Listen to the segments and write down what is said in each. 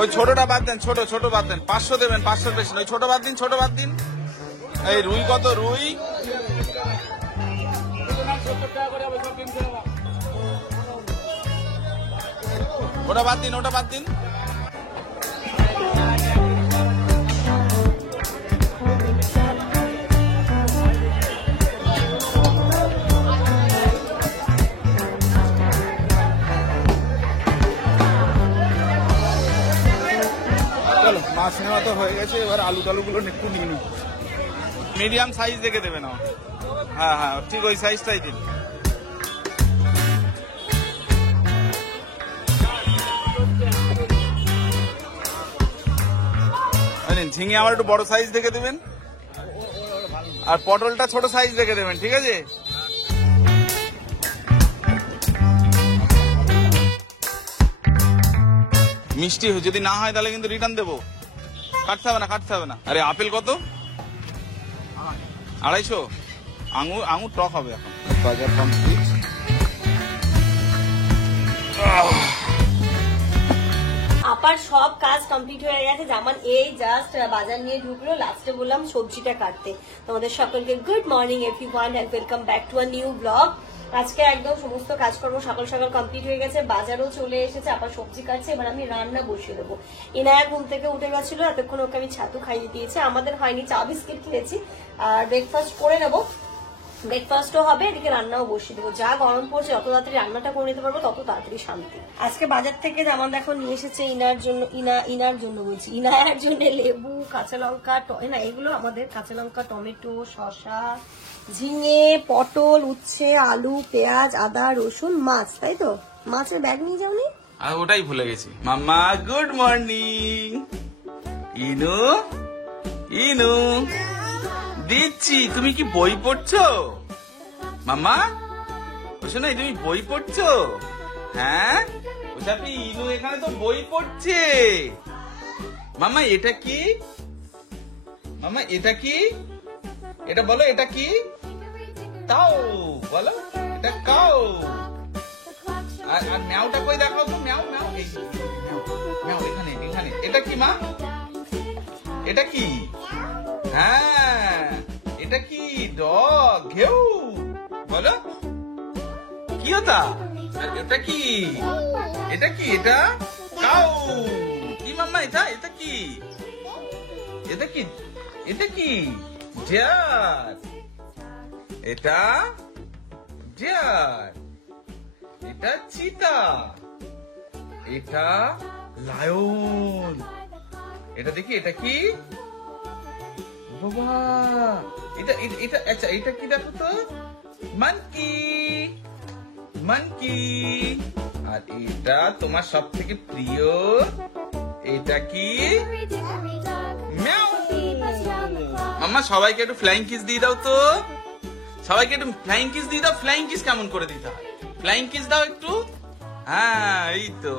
ওই ছোটটা বাদ দেন, ছোট ছোট বাদ দেন। 500 দেবেন, 500 বেশি। ওই ছোট বাদ দিন, ছোট বাদ দিন। এই রুই কত? রুই ওটা বাদ দিন, ওটা বাদ দিন। চলো, মাছ নেওয়া তো হয়ে গেছে, এবার আলু টালুগুলো একটু নিয়ে নিই। মিডিয়াম সাইজ দেখে দেবে না? হ্যাঁ হ্যাঁ, ঠিক ওই সাইজটাই দিন। ঝিঙে আমার একটু বড় সাইজ দেখে দেবেন, আর পটলটা ছোট সাইজ দেখে দেবেন, ঠিক আছে? মিষ্টি যদি না হয় তাহলে কিন্তু রিটার্ন দেবো, কাটতে হবে না, কাটতে হবে না। আরে আপেল কত? 250। আঙুর, আঙুর টক হবে এখন। বাজার কমপ্লিট। আপার সব কাজ কমপ্লিট হয়ে গেছে। জামান এই জাস্ট বাজার নিয়ে ঢুকলো, লাস্টে বললাম সবজিটা কাটতে। তোমাদের সকলকে good morning everyone and welcome back to a new blog. আজকে একদম সমস্ত কাজকর্ম সকাল সকাল কমপ্লিট হয়ে গেছে, বাজারও চলে এসেছে, আপার সবজি কাটছে। এবার আমি রান্না বসিয়ে দেবো। ইনায়া ঘুম থেকে উঠে গেছিল, এতক্ষণ ওকে আমি ছাতু খাইয়ে দিয়েছি। আমাদের হয়নি, চা বিস্কিট খেয়েছি, আর ব্রেকফাস্ট করে নেবো। ব্রেকফাস্টও হবে, এদিকে রান্নাও বসিয়ে দেবো। যা গরম পড়ছে, যত তাড়াতাড়ি রান্নাটা করে নিতে পারবো তত তাড়াতাড়ি শান্তি। আজকে বাজার থেকে যেমন দেখো নিয়ে এসেছে ইনার জন্য বলছি, ইনায়ার জন্য লেবু, কাঁচা লঙ্কা, না এগুলো আমাদের কাঁচা লঙ্কা, টমেটো, শসা, ঝিঙে, পটল, উচ্ছে, আলু, পেঁয়াজ, আদা, রসুন, মাছ। তাই তো? মাছের ব্যাগ নিয়ে যাওনি? আর ওটাই ভুলে গেছি। মাম্মা গুড মর্নিং। ইনু, ইনু দিচ্ছি। তুমি কি বই পড়ছো মাম্মা? বুঝছো না, তুমি বই পড়ছো? হ্যাঁ ওসাপি, ইনু এখানে তো বই পড়ছে। মাম্মা এটা কি? মাম্মা এটা কি? এটা বলো, এটা কি? তাও বলো, এটা কাও। আর ম্যাওটা কই দেখাও তো, ম্যাও ম্যাও, এই ম্যাও এখানে এখানে। এটা কি মা? এটা কি? হ্যাঁ এটা কি? ডগ। ঘেউ বলো কি ওটা? আর এটা কি? এটা কি? এটা কাউ। কি মাম্মা এটা? এটা কি? এটা কি? এটা কি? ডিয়ার। এটা ডিয়ার। এটা চিতা। এটা লায়ন। এটা দেখি, এটা কি? বাবা এটা এটা আচ্ছা, এটা কি দেখো তো? Monkey, monkey. আর এটা তোমার সব থেকে প্রিয়, এটা কি? ম্যাও। মাম্মা সবাইকে একটু ফ্লাইং কিস দিয়ে দাও তো, সবাইকে একটু ফ্লাইং কিস দিয়ে দাও। ফ্লাইং কিস কেমন করে দিতে হয়? ফ্লাইং কিস দাও একটু। হ্যাঁ এই তো।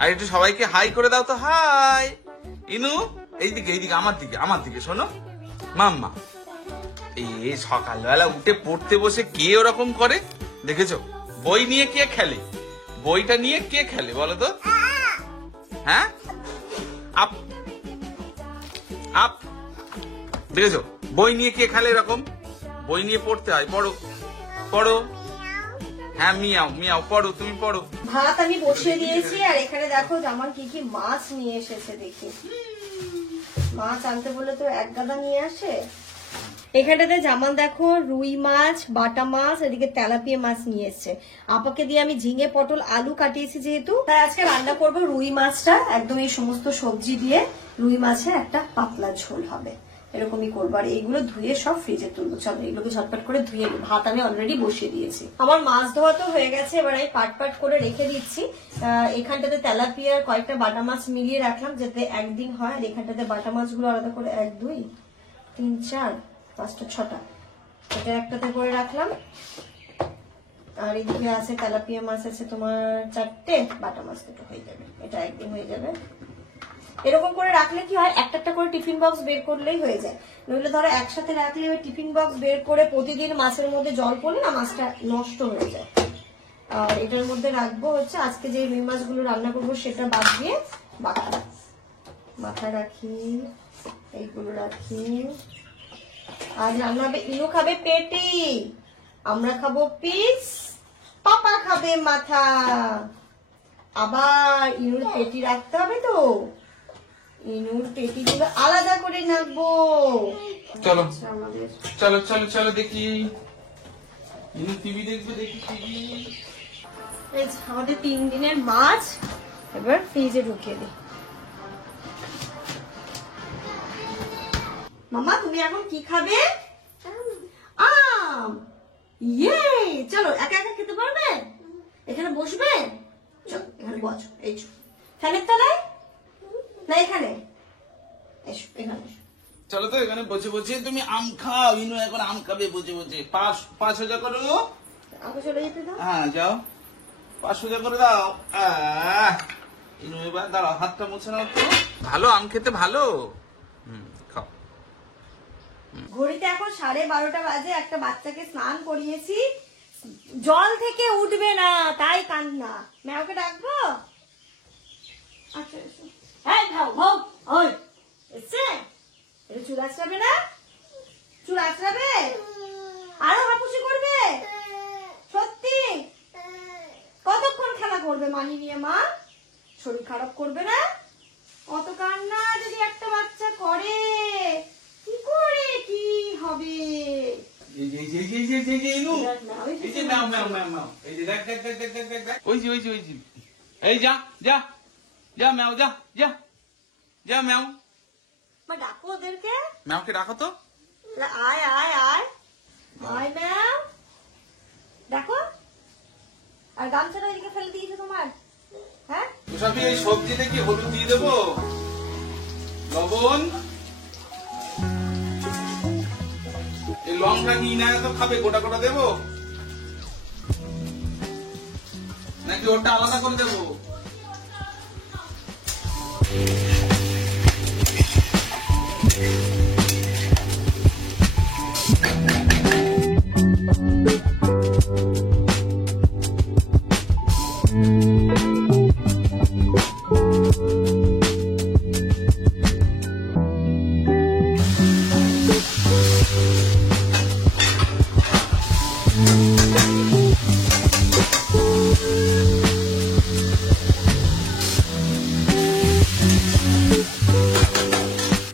আর একটু সবাইকে হাই করে দাও তো। হাই ইনু, এইদিকে এইদিকে, আমার দিকে, আমার দিকে শোনো। মাম্মা এই সকালবেলা উঠে পড়তে বসে কে ওরকম করে দেখেছো? বই নিয়ে কে খেলে? বইটা নিয়ে কে খেলে বলো তো? হ্যাঁ আপ আপ, দেখেছো বই নিয়ে কে খেলে এরকম? বই নিয়ে পড়তে হয়, পড়ো পড়ো। হ্যাঁ মিয়াও মিয়াও, পড়ো তুমি পড়ো। ভাত আমি বসিয়ে দিয়েছি, আর এখানে দেখো জামান কি কি মাছ নিয়ে এসেছে। দেখি, মাছ আনতে বলে তো এক গাদা নিয়ে আসে। এখানটাতে জামান দেখো রুই মাছ, বাটা মাছ, এদিকে তেলাপিয়া মাছ নিয়ে এসছে। আপাকে দিয়ে আমি ঝিঙে, পটল, আলু কাটিয়েছি যেহেতু, তাই আজকে রান্না করবো রুই মাছটা একদম এই সমস্ত সবজি দিয়ে। রুই মাছের একটা পাতলা ঝোল হবে, এরকমই করবো। আর এইগুলো ধুয়ে সব ফ্রিজে তুলবো। চলো এগুলোকে ঝটপট করে ধুয়ে, ভাত আমি অলরেডি বসিয়ে দিয়েছি। আমার মাছ ধোয়া তো হয়ে গেছে, এবার আমি পাট পাট করে রেখে দিচ্ছি। এখানটাতে তেলাপিয়ার কয়েকটা বাটা মাছ মিলিয়ে রাখলাম যাতে একদিন হয়। আর এখানটাতে বাটা মাছগুলো আলাদা করে 1 2 3 4 5টা 6টা, এটা একটাতে করে রাখলাম। আর এদিকে আছে তেলাপিয়া মাছ আছে তোমার 4টে, বাটা মাছ দুটো হয়ে যাবে, এটা একদিন হয়ে যাবে। এরকম করে রাখলে কি হয়, একটা একটা করে টিফিন বক্স বের করলেই হয়ে যায়। নইলে ধরো একসাথে রাখলে ওই টিফিন বক্স বের করে প্রতিদিন মাছের মধ্যে জল পড়লে না মাছটা নষ্ট হয়ে যায়। আর এটার মধ্যে রাখবো হচ্ছে আজকে যে রুই মাছগুলো রান্না করবো সেটা বাদ দিয়ে বাকি। মাথায় রাখি, এইগুলো রাখি। আজ রান্না হবে, ইনু খাবে পেটি, আমরা খাবো পিস, পাপা খাবে মাথা। আবার ইনুর পেটি রাখতে হবে তো, ইনুর পেটি গুলো আলাদা করে রাখবো। চলো আমাদের চলো চলো চলো দেখি, ইনু টিভি দেখবে, দেখি টিভি। এই যে আমাদের 3 দিনের মাছ এবার ফ্রিজে ঢুকিয়ে দিই। মামা তুমি এখন কি খাবে? আম। ইয়ে, চলো একা একা খেতে পারবে? এখানে বসবে? চলো এখানে বসো, এই ফ্যানের তলায় না এখানে এসো, এখানে এসো। চলো তো এখানে বসে বসে তুমি আম খাও, ইনু এখন আম খাবে বসে বসে। পাঁচ সোজা করো। আমাকে চলে যেতে দাও। হ্যাঁ যাও, 5 সোজা করে দাও। ইনু এবার দাঁড়াও, হাতটা মুছে নাও তো। ভালো আম খেতে ভালো। খাও। ঘড়িতে এখন 12:30 বাজে। একটা বাচ্চাকে স্নান করিয়েছি, জল থেকে উঠবে না তাই কান্না। ম্যাওকে ডাকবো? আচ্ছা এসো। এই ভাও ভাও, ওই এসছে। এটা চুল আঁচড়াবে না? চুল আঁচড়াবে? আরো হাপুসি করবে? সত্যি? কতক্ষণ খেলা করবে মানি নিয়ে মা? শরীর খারাপ করবে না? অত কান্না যদি একটা বাচ্চা করে কি করে কি হবে? এই যে ইনু, এই যে ম্যাও ম্যাও ম্যাও ম্যাও, এই যে দেখ দেখ দেখ দেখ দেখ দেখ দেখ, ওই যে এই যা যা যা ম্যাও, যা যা যা ম্যাও। মা ডাকো ওদেরকে। ম্যাওকে ডাকো তো। আয় আয় আয় আয় ম্যাও, দেখো। আর গামছাটা এদিকে ফেলে দিয়েছো তোমার? হ্যাঁ সবই এই সবজিতে কি হলুদ দিয়ে দেবো, লবণ, এই লঙ্কা কি না তো খাবে, গোটা গোটা দেবো নাকি ওটা আলাদা করে দেবো?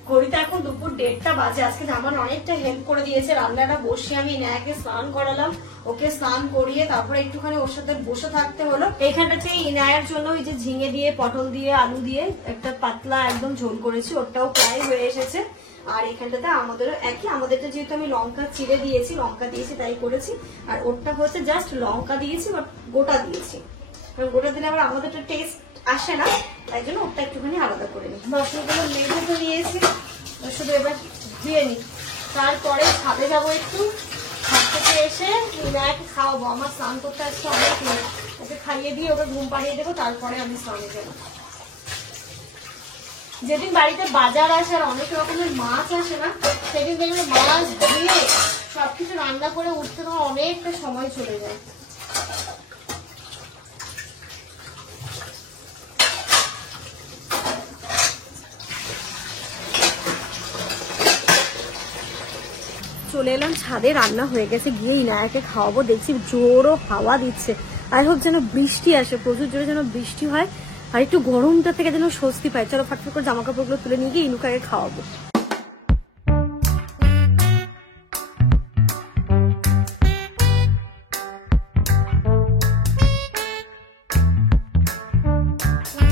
ঘড়িতে এখন দুপুর 1:30 বাজে। আজকে জামান অনেকটা হেল্প করে দিয়েছে রান্নাটা। বসে আমি ইনায়াকে স্নান করালাম, ওকে স্নান করিয়ে তারপরে একটুখানি ওর সাথে বসে থাকতে হলো। এইখানটাতে ইনায়ার জন্য ওই যে ঝিঙে দিয়ে, পটল দিয়ে, আলু দিয়ে একটা পাতলা একদম ঝোল করেছি, ওটাও প্রায় হয়ে এসেছে। আর এখানটাতে আমাদেরও একই, আমাদেরটা যেহেতু আমি লঙ্কা চিড়ে দিয়েছি, লঙ্কা দিয়েছি তাই করেছি। আর ওরটা হচ্ছে জাস্ট লঙ্কা দিয়েছি বাট গোটা দিয়েছি, গোটা দিলে আবার আমাদেরটা টেস্ট আসে না, তাই জন্য ওটা একটুখানি আলাদা করে নিই। মশলাগুলো লেবু তো নিয়েছি, শুধু এবার ধুয়ে নিই। তারপরে ছাদে যাবো একটু, ছাদ থেকে এসে ইনায়াকে খাওয়াবো। আমার স্নান করতে আসছে অনেক লোক, ওকে খাইয়ে দিয়ে ওকে ঘুম পাড়িয়ে দেবো, তারপরে আমি স্নানে যাবো। যেদিন বাড়িতে বাজার আসে আর অনেক রকমের মাছ আসে না, সেদিন দেখবে মাছ ধুয়ে সবকিছু রান্না করে উঠতে আমার অনেকটা সময় চলে যায়। চলে এলাম ছাদে, রান্না হয়ে গেছে, গিয়ে ইনায়াকে খাওয়াবো। দেখছি জোরও হাওয়া দিচ্ছে, আই হোপ যেন বৃষ্টি আসে, প্রচুর জোরে যেন বৃষ্টি হয় আর একটু গরমটা থেকে যেন স্বস্তি পায়। চলো ফটফট করে জামা কাপড়গুলো তুলে নিয়ে গিয়ে ইনুকে খাওয়াবো।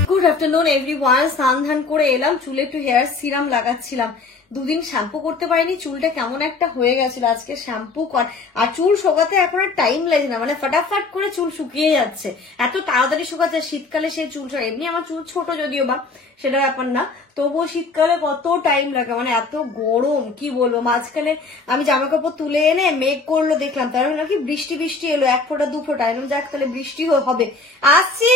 Good afternoon everyone. স্নান ধান করে এলাম, চুলে একটু হেয়ার সিরাম লাগাচ্ছিলাম। 2 দিন শ্যাম্পু করতে পারিনি, চুলটা কেমন একটা হয়ে গেছিল। আজকে শ্যাম্পু কর, আর চুল শোকাতে এখন আর টাইম লাগে না, মানে ফটাফট করে চুল শুকিয়ে যাচ্ছে, এত তাড়াতাড়ি শুকাচ্ছে। শীতকালে সেই চুল, এমনি আমার চুল ছোট যদিও বা সেটা ব্যাপার না, তবুও শীতকালে কত টাইম লাগে, মানে এত গরম কি বলবো। মাঝখানে আমি জামা কাপড় তুলে এনে মেঘ করলো দেখলাম, তার মানে কি বৃষ্টি বৃষ্টি এলো, 1 ফোঁটা 2 ফোঁটা, এরকম যাক তাহলে বৃষ্টি হবে। আসছি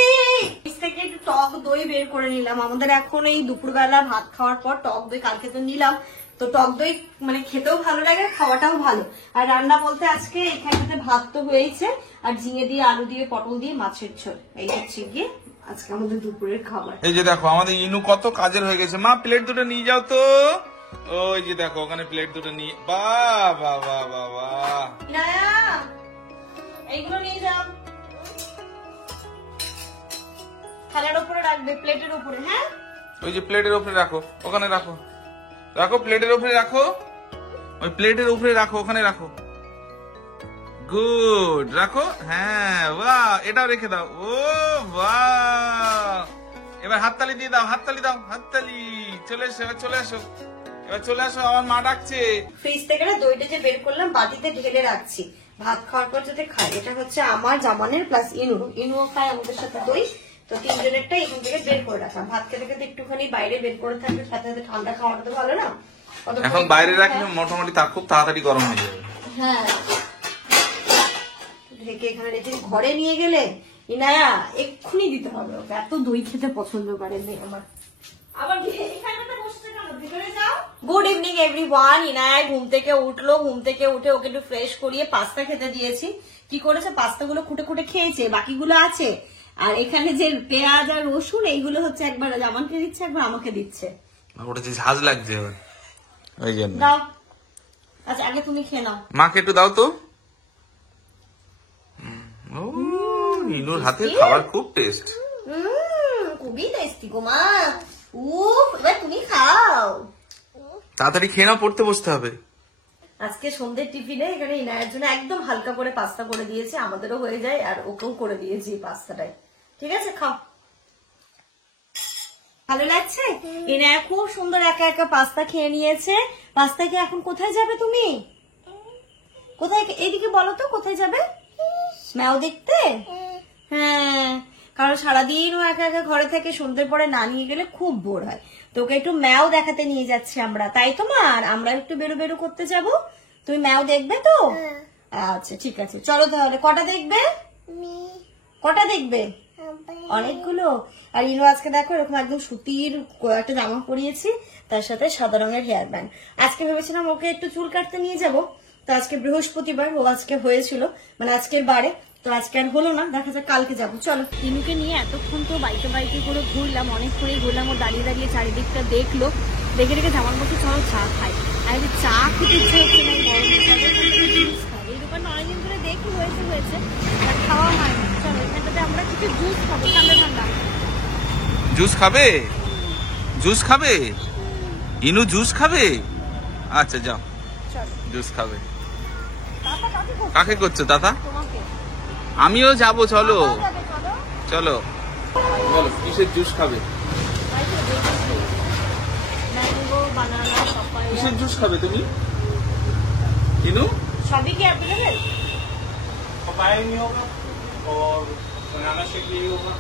থেকে একটু টক দই বের করে নিলাম। আমাদের এখন এই দুপুরবেলা ভাত খাওয়ার পর টক দই, কালকে তো নিলাম, তো টক দই মানে খেতেও ভালো লাগে, খাওয়াটাও ভালো। আর রান্না বলতে আজকে এখানটাতে ভাত তো হয়েছে, আর ঝিঙে দিয়ে আলু দিয়ে পটল দিয়ে মাছের ঝোল, এই হচ্ছে গিয়ে আজকে আমাদের দুপুরের খাবার। এই যে দেখো আমাদের ইনু কত কাজের হয়ে গেছে। মা প্লেট দুটো নিয়ে যাও তো। ওই যে দেখো ওখানে প্লেট দুটো নিয়ে, বাহ বাহ বাহ বাহ বাহ। ইনায়া, এইগুলো নিয়ে যাও, থালার উপরে রাখবে, প্লেটের উপরে। হ্যাঁ, ওই যে প্লেটের উপরে রাখো, ওখানে রাখো, রাখো প্লেটের উপরে রাখো, ওই প্লেটের উপরে রাখো, ওখানে রাখো। গুড, রাখো। হ্যাঁ, বাহ, এটাও রেখে দাও। ও বাহ, এবার হাততালি দিয়ে দাও, হাততালি দাও, হাততালি। চলে এসো, এবার চলে আসো, এবার চলে আসো, আমার মা ডাকছে। ফ্রিজ থেকে না দইটা যে বের করলাম বাটিতে ঢেলে রাখছি, ভাত খাওয়ার পর যাতে খাই। এটা হচ্ছে আমার, জামানের প্লাস ইনুও খায় আমাদের সাথে দই, তো তিনজনেরটা এখান থেকে বের করে রাখলাম। ভাত খেতে খেতে একটুখানি বাইরে বের করে থাকবে, সাথে সাথে ঠান্ডা খাওয়াটা তো ভালো না। এখন বাইরে রাখলে মোটামুটি তা খুব তাড়াতাড়ি গরম হয়ে যাবে। হ্যাঁ, ঢেকে এখানে রেখে ঘরে নিয়ে গেলে ইনায়া এক্ষুনি দিতে হবে ওকে, এত দই খেতে পছন্দ করে মেয়ে আমার। আবার এখানটাতে বসে কেন, ভিতরে যাও। Good evening everyone. ইনায়া ঘুম থেকে উঠলো, ঘুম থেকে উঠে ওকে একটু ফ্রেশ করিয়ে পাস্তা খেতে দিয়েছি। কি করেছে, পাস্তাগুলো খুঁটে খুঁটে খেয়েছে, বাকিগুলো আছে। আর এখানে যে পেঁয়াজ আর রসুন এইগুলো হচ্ছে একবার জামানকে দিচ্ছে, একবার আমাকে দিচ্ছে। ওটা যে ঝাঁজ লাগছে এবার, ওই জন্য। দাও, আচ্ছা আগে তুমি খেয়ে নাও। মাকে একটু দাও তো। ও, ইনুর হাতের খাবার খুব টেস্ট। খুবই টেস্টি গো মা। উফ, এবার তুমি খাও। তাড়াতাড়ি খেয়ে নাও, পড়তে বসতে হবে। আজকে সন্ধ্যের টিফিনে এখানে ইনায়ের জন্য একদম হালকা করে পাস্তা করে দিয়েছি, আমাদেরও হয়ে যায়, আর ওকেও করে দিয়েছি পাস্তাটাই। ঠিক আছে, খাও। ভালো লাগছে? ইনায়া খুব সুন্দর একা একা পাস্তা খেয়ে নিয়েছে। পাস্তা কি এখন কোথায় যাবে তুমি? কোথায়, এইদিকে বলো তো কোথায় যাবে? ম্যাও দেখতে? হ্যাঁ, কারণ সারাদিন ও একা একা ঘরে থেকে, সন্ধ্যের পরে না নিয়ে গেলে খুব বোর হয়। তোকে একটু ম্যাও দেখাতে নিয়ে যাচ্ছি আমরা, তাই তো মা? আর আমরা একটু বেরো বেরো করতে যাব, তুমি ম্যাও দেখবে তো? আচ্ছা ঠিক আছে, চলো তাহলে। কটা দেখবে? কটা দেখবে? অনেকগুলো। আর ইনো আজকে দেখো এরকম একদম সুতির একটা জামা পরিয়েছি, তার সাথে সাদা রঙের হেয়ার ব্যান্ড। আজকে ভেবেছিলাম ওকে একটু চুল কাটতে নিয়ে যাব, তো আজকে বৃহস্পতিবার, ও আজকে হয়েছিল মানে আজকের বারে, তো আজকে আর হলো না, দেখা যাক কালকে যাবো। চলো। ইনুকে নিয়ে এতক্ষণ তো বাইকে বাইকে করে ঘুরলাম, অনেকক্ষণই ঘুরলাম। ও দাঁড়িয়ে দাঁড়িয়ে চারিদিকটা দেখলো, দেখে দেখে জামার মতো চলো চা খাই। আর এই চা খেতে ইচ্ছে হচ্ছে না, গরমে যাবে। এই দোকানটা অনেকদিন ধরে দেখি হয়েছে, আর খাওয়া হয় না। চলো এখানটাতে আমরা কিছু জুস খাবো, ঠান্ডা ঠান্ডা। জুস খাবে? জুস খাবে? ইনু জুস খাবে? আচ্ছা যাও, চলো। জুস খাবে। দাদা কাকে করছো? কাকে করছো দাদা? তোমাকে। আমিও যাবো, চলো দাদাও যাবে, চলো। চলো। বলো কিসের জুস খাবে? ম্যাঙ্গো, বানানা, পাপায়া, কিসের জুস খাবে তুমি ইনু? সবই কি অ্যাভেলেবেল? पपाया नहीं होगा और बनाना शेक भी होगा।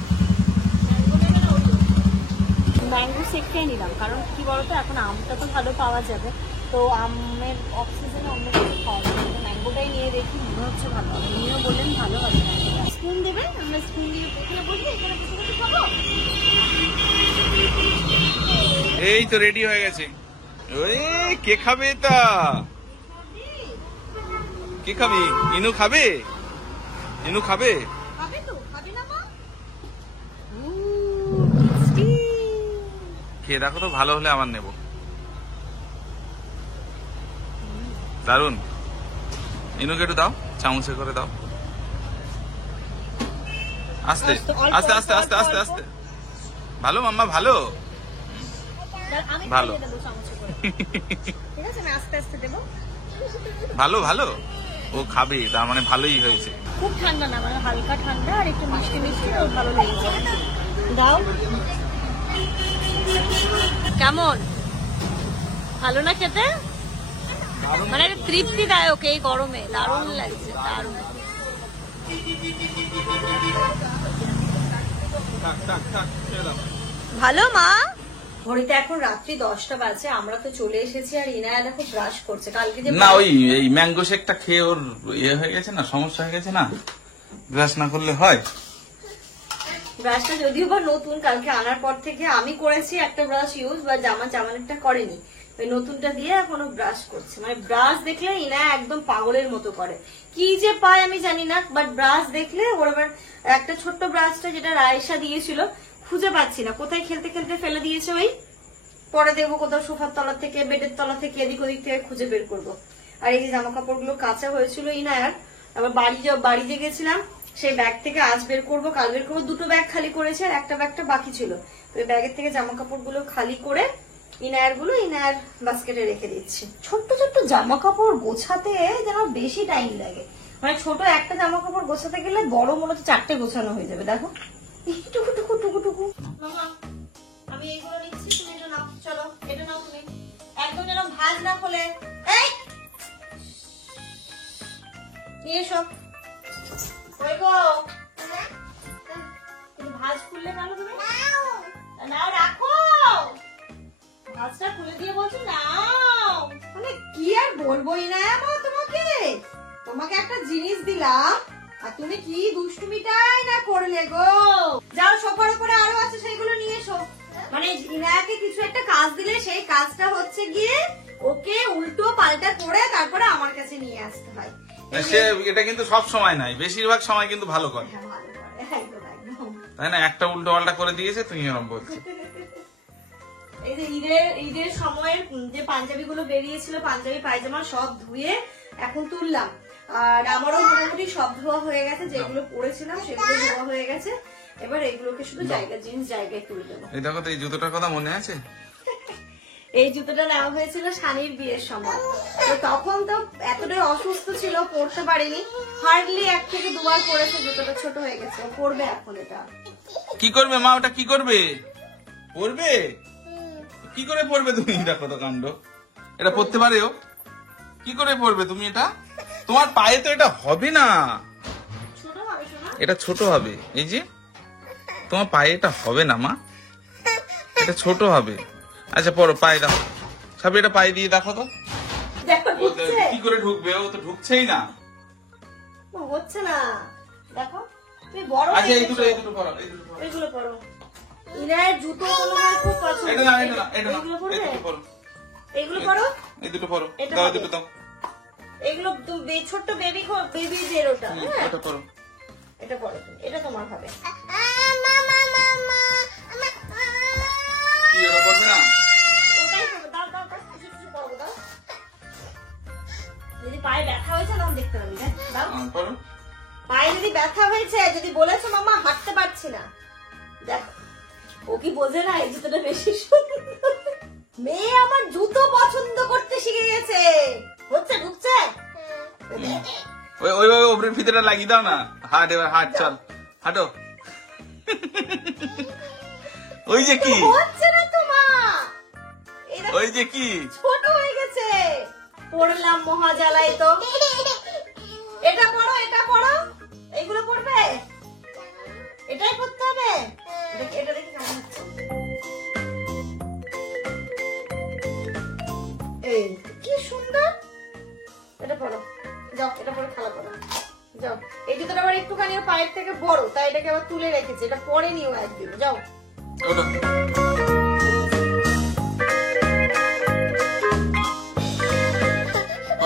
ম্যাঙ্গো শেকটাই নিলাম, কারণ কি বলতো এখন আমটা তো ভালো পাওয়া যাবে, তো আমের অফ সিজনে অন্য কিছু খাওয়া যাবে, তো ম্যাঙ্গোটাই নিয়ে দেখি, মনে হচ্ছে ভালো হবে। উনিও বললেন ভালো হবে। স্পুন দেবে, আমরা স্পুন দিয়ে এখানে বসবো, এখানে বসে বসে খাবো। এই তো রেডি হয়ে গেছে। ওই কে খাবে এটা? কে খাবি? ইনু খাবে? ইনু খাবে? খাবে তো, খাবে না মা? খেয়ে দেখো তো, ভালো হলে আবার নেব। দারুন। ইনুকে একটু দাও, চামচে করে দাও। আস্তে আস্তে আস্তে আস্তে আস্তে আস্তে। ভালো মাম্মা, ভালো আমি ভালো। খাইয়ে দেবো চামচে করে। ঠিক আছে, আমি আস্তে আস্তে দেবো। ভালো ভালো, ও খাবে, তার মানে ভালোই হয়েছে। খুব ঠান্ডা না, মানে হালকা ঠান্ডা, আর একটু মিষ্টি মিষ্টি, ওর ভালো লেগেছে। দাও। কেমন, ভালো না খেতে? মানে তৃপ্তিদায়ক এই গরমে, দারুণ লাগছে, দারুণ। ভালো মা। ঘড়িতে এখন রাত্রি 10টা বাজে, আমরা তো চলে এসেছি, আর ইনায়া দেখো ব্রাশ করছে। কালকে যে না, ওই এই ম্যাঙ্গো শেকটা খেয়ে ওর ইয়ে হয়ে গেছে না, সমস্যা হয়ে গেছে না, ব্রাশ না করলে হয়। ব্রাশটা যদিও বা নতুন, কালকে আনার পর থেকে আমি করেছি একটা ব্রাশ ইউজ, বা জামানেরটা করেনি। ওই নতুনটা দিয়ে এখনো ব্রাশ করছে, মানে ব্রাশ দেখলে ইনা একদম পাগলের মতো করে, কি যে পায় আমি জানি না, বাট ব্রাশ দেখলে ওর আবার একটা ছোট্ট ব্রাশটা যেটা রায়সা দিয়েছিল খুঁজে পাচ্ছি না, কোথায় খেলতে খেলতে ফেলে দিয়েছে, ওই পরে দেখবো কোথাও সোফার তলা থেকে বেডের তলা থেকে এদিক ওদিক থেকে খুঁজে বের করবো। আর এই যে জামা কাপড়গুলো কাঁচা হয়েছিল ইনায়ার, আবার বাড়ি যে গেছিলাম সেই ব্যাগ থেকে আজ বের করবো কাল বের করবো, দুটো ব্যাগ খালি করেছে আর একটা ব্যাগটা বাকি ছিল, তো ওই ব্যাগের থেকে জামা কাপড়গুলো খালি করে ইনায়ার বাস্কেটে রেখে দিচ্ছি। ছোট্ট ছোট্ট জামা কাপড় গোছাতে যেন বেশি টাইম লাগে, মানে ছোট একটা জামা কাপড় গোছাতে গেলে বড় মনে হচ্ছে 4টে গোছানো হয়ে যাবে। দেখো টুকু টুকু টুকু টুকু। মামা আমি এইগুলো নিচ্ছি, তুমি এটা নাও, চলো এটা নাও তুমি, একদম যেন ভাঁজ না খোলে, এই নিয়ে এসো। ওই গো তুমি ভাঁজ খুললে কেন, তুমি নাও রাখো, ভাঁজটা খুলে দিয়ে বলছো নাও, মানে কি আর বলবোই না তোমাকে, তোমাকে একটা জিনিস দিলাম আর তুমি কি দুষ্টুমিটাই না করলে গো। যাও সোফার উপরে আরো আছে সেইগুলো নিয়ে এসো, মানে ইনায়াকে কিছু একটা কাজ দিলে সেই কাজটা হচ্ছে গিয়ে ওকে উল্টো পাল্টা করে তারপরে আমার কাছে নিয়ে আসতে হয়। সে এটা কিন্তু সব সময় নাই, বেশিরভাগ সময় কিন্তু ভালো করে, হ্যাঁ, ভালো করে, একদম একদম। তাই না? একটা উল্টো পাল্টা করে দিয়েছে, তুমি এরকম বলছো। এই যে ঈদের সময়ের যে পাঞ্জাবি গুলো বেরিয়েছিল, পাঞ্জাবি পায়জামা সব ধুয়ে এখন তুললাম, আর আমারও মোটামুটি সব ধোয়া হয়ে গেছে, যেগুলো পরেছিলাম সেগুলো ধোয়া হয়ে গেছে, এবার এগুলোকে শুধু জিনিস জায়গায় তুলে দেবো। এই দেখো তো, এই জুতোটার কথা মনে আছে? এই জুতোটা নেওয়া হয়েছিল শানির বিয়ের সময়, তো তখন তো এতটাই অসুস্থ ছিল, পরতে পারিনি, হার্ডলি 1 থেকে 2 বার পরেছে, জুতোটা ছোট হয়ে গেছে, ও পরবে এখন। এটা কি করবে মা? ওটা কি করবে? পরবে? কি করে পরবে তুমি? দেখো তো কাণ্ড, এটা পরতে পারে ও? কি করে পরবে তুমি এটা? তোমার পায়ে তো এটা হবে না, ছোট হবে শোনা, এটা ছোট হবে। এই যে তোমার পায়ে এটা হবে না মা, এটা ছোট হবে। আচ্ছা পরো, পায়ে দাও, সাবি এটা পায়ে দিয়ে দেখো তো। দেখো ও তো কি করে ঢুকবে? ও তো ঢুকছেই না। হচ্ছে না, দেখো তুমি বড় আচ্ছা হয়ে এই দুটো গেছো। পরো, এই দুটো পরো। এগুলো পরো, ইনার জুতো আমার খুব পছন্দ। এটা না, এটা না, এটা না, এগুলো এই পরবে, দুটো পরো, এগুলো পরো, এই দুটো পরো, এটা দাও হবে। দুটো দাও। এগুলো তুমি ছোট্ট বেবিদের ওটা, হ্যাঁ ওটা পরো। এটা পরো তুমি, এটা তোমার হবে। কি ওটা পরবে না? ওটাই পরবে, দাও দাও দাও, কিছু কিছু পরবো, দাও। যদি পায়ে ব্যথা হয়েছে তখন দেখতে পাবি, হ্যাঁ দাও। পরো। পায়ে যদি ব্যথা হয়েছে, যদি বলেছো মামা হাঁটতে পারছি না, দেখো ও কি বোঝে না এই জুতোটা বেশি সুন্দর। মেয়ে আমার জুতো পছন্দ করতে শিখে গেছে, হচ্ছে ঢুকছে। ওই ওই ওই ওপরের ফিতেটা লাগিয়ে দাও না। হাট এবার হাট, চল হাঁটো। ওই যে কি, হচ্ছে না তোমার, এই দেখো, ওই যে কি, ছোট হয়ে গেছে। পড়লাম মহাজালায় তো। এটা পড়ো, এটা পড়ো, এইগুলো পড়বে, এটাই পড়তে হবে। এটা দেখি কেমন হচ্ছে। এই কি সুন্দর, এটা পড়ো, যাও এটা পরে খেলা করো, যাও। এই জুতোটা আবার একটুখানি ওর পায়ের থেকে বড়, তাই এটাকে আবার তুলে রেখেছে, এটা পরে নিও একদিন, যাও। ওটা।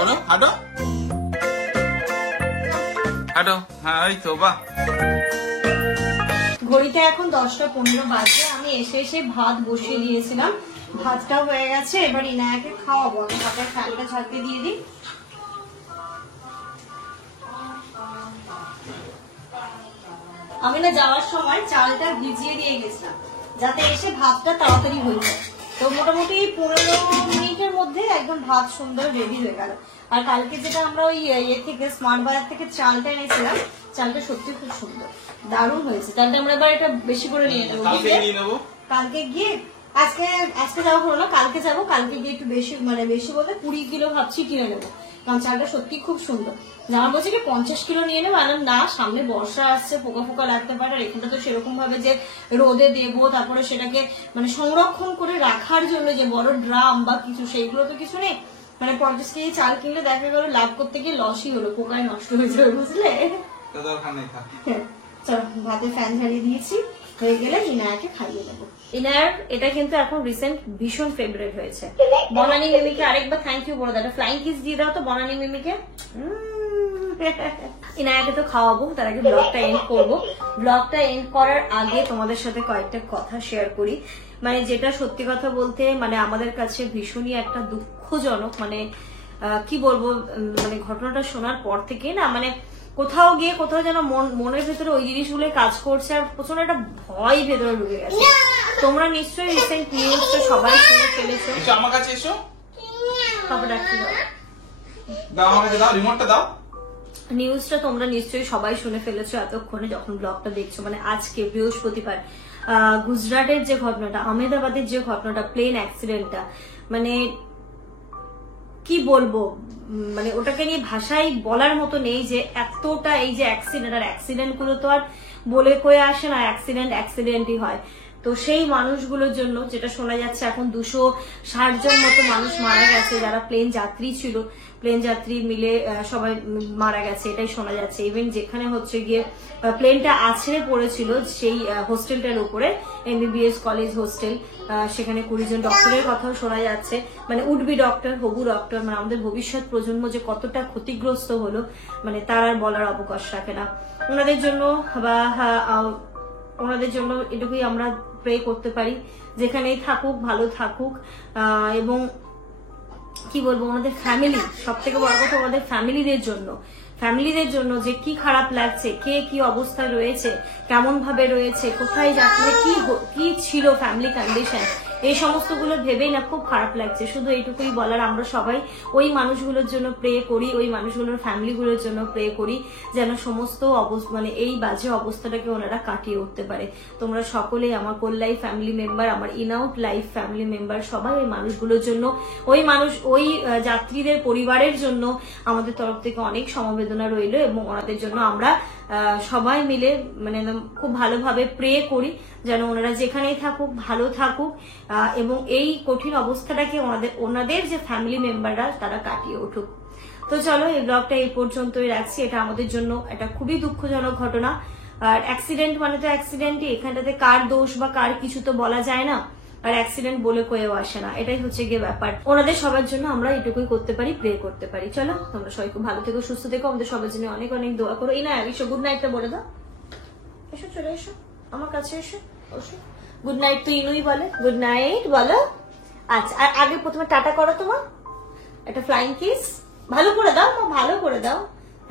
ওটা, হাঁটো হাঁটো, হ্যাঁ ওই তো, বাহ। ঘড়িতে এখন 10টা 15 বাজে, আমি এসে ভাত বসিয়ে দিয়েছিলাম, ভাতটাও হয়ে গেছে, এবার ইনায়াকে খাওয়াবো। আমি ভাতের ফ্যানটা ছাড়তে দিয়ে দিই। আমি না যাওয়ার সময় চালটা ভিজিয়ে দিয়ে গেছিলাম যাতে এসে ভাতটা তাড়াতাড়ি হয়ে যায়, তো মোটামুটি 15 মিনিটের মধ্যে একদম ভাত সুন্দর রেডি হয়ে গেল। আর কালকে যেটা আমরা ওই থেকে স্মার্ট বাজার থেকে চালটা এনেছিলাম, চালটা সত্যি খুব সুন্দর, দারুণ হয়েছে চালটা। আমরা এবার এটা বেশি করে নিয়ে নেবো, কালকে গিয়ে আজকে যাওয়া হলো না, কালকে যাবো, কালকে গিয়ে একটু বেশি, মানে বেশি বলতে 20 কিলো ভাবছি কিনে নেবো, কারণ চালটা সত্যি খুব সুন্দর। আমার বলছে কি 50 কিলো নিয়ে নেবো, আর না সামনে বর্ষা আসছে, পোকা ফোকা লাগতে পারে, আর এখানটা তো সেরকম ভাবে যে রোদে দেবো, তারপরে সেটাকে মানে সংরক্ষণ করে রাখার জন্য যে বড় ড্রাম বা কিছু, সেইগুলো তো কিছু নেই। মানে 50 কেজি চাল কিনলে দেখা গেল লাভ করতে গিয়ে লসই হলো, পোকায় নষ্ট হয়ে যাবে, বুঝলে। চলো ভাতে ফ্যান ঝাড়িয়ে দিয়েছি, হয়ে গেলে ইনায়াকে খাইয়ে দেবো। ইনায়ার এটা কিন্তু এখন রিসেন্ট ভীষণ ফেভারিট হয়েছে। বনানি মিমিকে আরেকবার থ্যাংক ইউ বলে দাও, ফ্লাইং কিস দিয়ে দাও তো বনানি মিমিকে। ইনায়াকে তো খাওয়াবো, তার আগে ব্লগটা এন্ড করবো। ব্লগটা এন্ড করার আগে তোমাদের সাথে কয়েকটা কথা শেয়ার করি, মানে যেটা সত্যি কথা বলতে মানে আমাদের কাছে ভীষণই একটা দুঃখজনক, মানে কি বলবো, মানে ঘটনাটা শোনার পর থেকে না মানে কোথাও গিয়ে কোথাও যেন মনের ভেতরে ওই জিনিসগুলো কাজ করছে, আর প্রচন্ড একটা ভয় ভেতরে ঢুকে গেছে। তোমরা নিশ্চয়ই রিসেন্ট নিউজটা সবাই শুনে ফেলেছো। আমার কাছে এসো, বাবা ডাকতে দাও, দাও আমার কাছে, দাও রিমোটটা দাও। নিউজটা তোমরা নিশ্চয়ই সবাই শুনে ফেলেছো এতক্ষণে যখন ব্লগটা দেখছো, মানে আজকে বৃহস্পতিবার গুজরাটের যে ঘটনাটা, আহমেদাবাদের যে ঘটনাটা, প্লেন অ্যাক্সিডেন্টটা, মানে কি বলবো, মানে ওটাকে নিয়ে ভাষাই বলার মতো নেই যে এতটা এই যে অ্যাক্সিডেন্ট, আর অ্যাক্সিডেন্ট গুলো তো আর বলে কয়ে আসে না, অ্যাক্সিডেন্টই হয়। তো সেই মানুষগুলোর জন্য যেটা শোনা যাচ্ছে এখন 260 জন মতো মানুষ মারা গেছে, যারা প্লেন যাত্রী ছিল, প্লেন যাত্রী মিলে সবাই মারা গেছে এটাই শোনা যাচ্ছে। ইভেন যেখানে হচ্ছে গিয়ে প্লেনটা আছড়ে পড়েছিল সেই হোস্টেলটার উপরে, MBBS কলেজ হোস্টেল, সেখানে 20 জন ডক্টরের কথাও শোনা যাচ্ছে, মানে উডবি ডক্টর, হবু ডক্টর, মানে আমাদের ভবিষ্যৎ প্রজন্ম যে কতটা ক্ষতিগ্রস্ত হলো মানে তার আর বলার অবকাশ রাখে না। ওনাদের জন্য বা ওনাদের জন্য এটুকুই আমরা প্রে করতে পারি, যেখানেই থাকুক ভালো থাকুক। এবং কি বলবো, ওনাদের ফ্যামিলি, সব থেকে বড় কথা ওনাদের ফ্যামিলিদের জন্য যে কি খারাপ লাগছে, কে কি অবস্থায় রয়েছে, কেমন ভাবে রয়েছে, কোথায় যাচ্ছে, কি ছিল ফ্যামিলি কন্ডিশন, এই সমস্ত গুলো ভেবেই না খুব খারাপ লাগছে। শুধু এইটুকুই বলার, আমরা সবাই ওই মানুষগুলোর জন্য প্রে করি, ওই মানুষগুলোর ফ্যামিলিগুলোর জন্য প্রে করি যেন সমস্ত মানে এই বাজে অবস্থাটাকে ওনারা কাটিয়ে উঠতে পারে। তোমরা সকলেই আমার কোল লাইফ ফ্যামিলি মেম্বার, আমার ইনআউট লাইফ ফ্যামিলি মেম্বার, সবাই ওই মানুষগুলোর জন্য, ওই যাত্রীদের পরিবারের জন্য আমাদের তরফ থেকে অনেক সমবেদনা রইল, এবং ওনাদের জন্য আমরা সবাই মিলে মানে খুব ভালোভাবে প্রে করি যেন ওনারা যেখানেই থাকুক ভালো থাকুক, এবং এই কঠিন অবস্থাটাকে ওনাদের যে ফ্যামিলি মেম্বাররা তারা কাটিয়ে উঠুক। তো চলো এই ব্লগটা এই পর্যন্তই রাখছি। এটা আমাদের জন্য একটা খুবই দুঃখজনক ঘটনা, আর অ্যাক্সিডেন্ট মানে তো অ্যাক্সিডেন্টই, এখানটাতে কার দোষ বা কার কিছু তো বলা যায় না, আর অ্যাক্সিডেন্ট বলে কয়েও আসে না, এটাই হচ্ছে গিয়ে ব্যাপার। ওনাদের সবার জন্য আমরা এটুকুই করতে পারি, প্রে করতে পারি। চলো তোমরা সবাই খুব ভালো থেকো, সুস্থ থেকো, আমাদের সবার জন্য অনেক অনেক দোয়া করো। এই না এসো, গুড নাইটটা বলে দাও, এসো চলে এসো আমার কাছে, এসো গুড নাইট তো ইনুই বলে, গুড নাইট বলো। আচ্ছা আগে প্রথমে টাটা করো, তোমার একটা ফ্লাইং কিস ভালো করে দাও, ভালো করে দাও।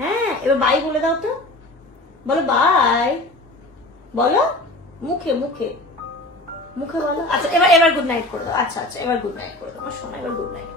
হ্যাঁ এবার বাই বলে দাও তো, বলো বাই, বলো মুখে বলো। আচ্ছা এবার গুড নাইট করে দাও। আচ্ছা এবার গুড নাইট করে দাও আমার সোনা, এবার গুড নাইট।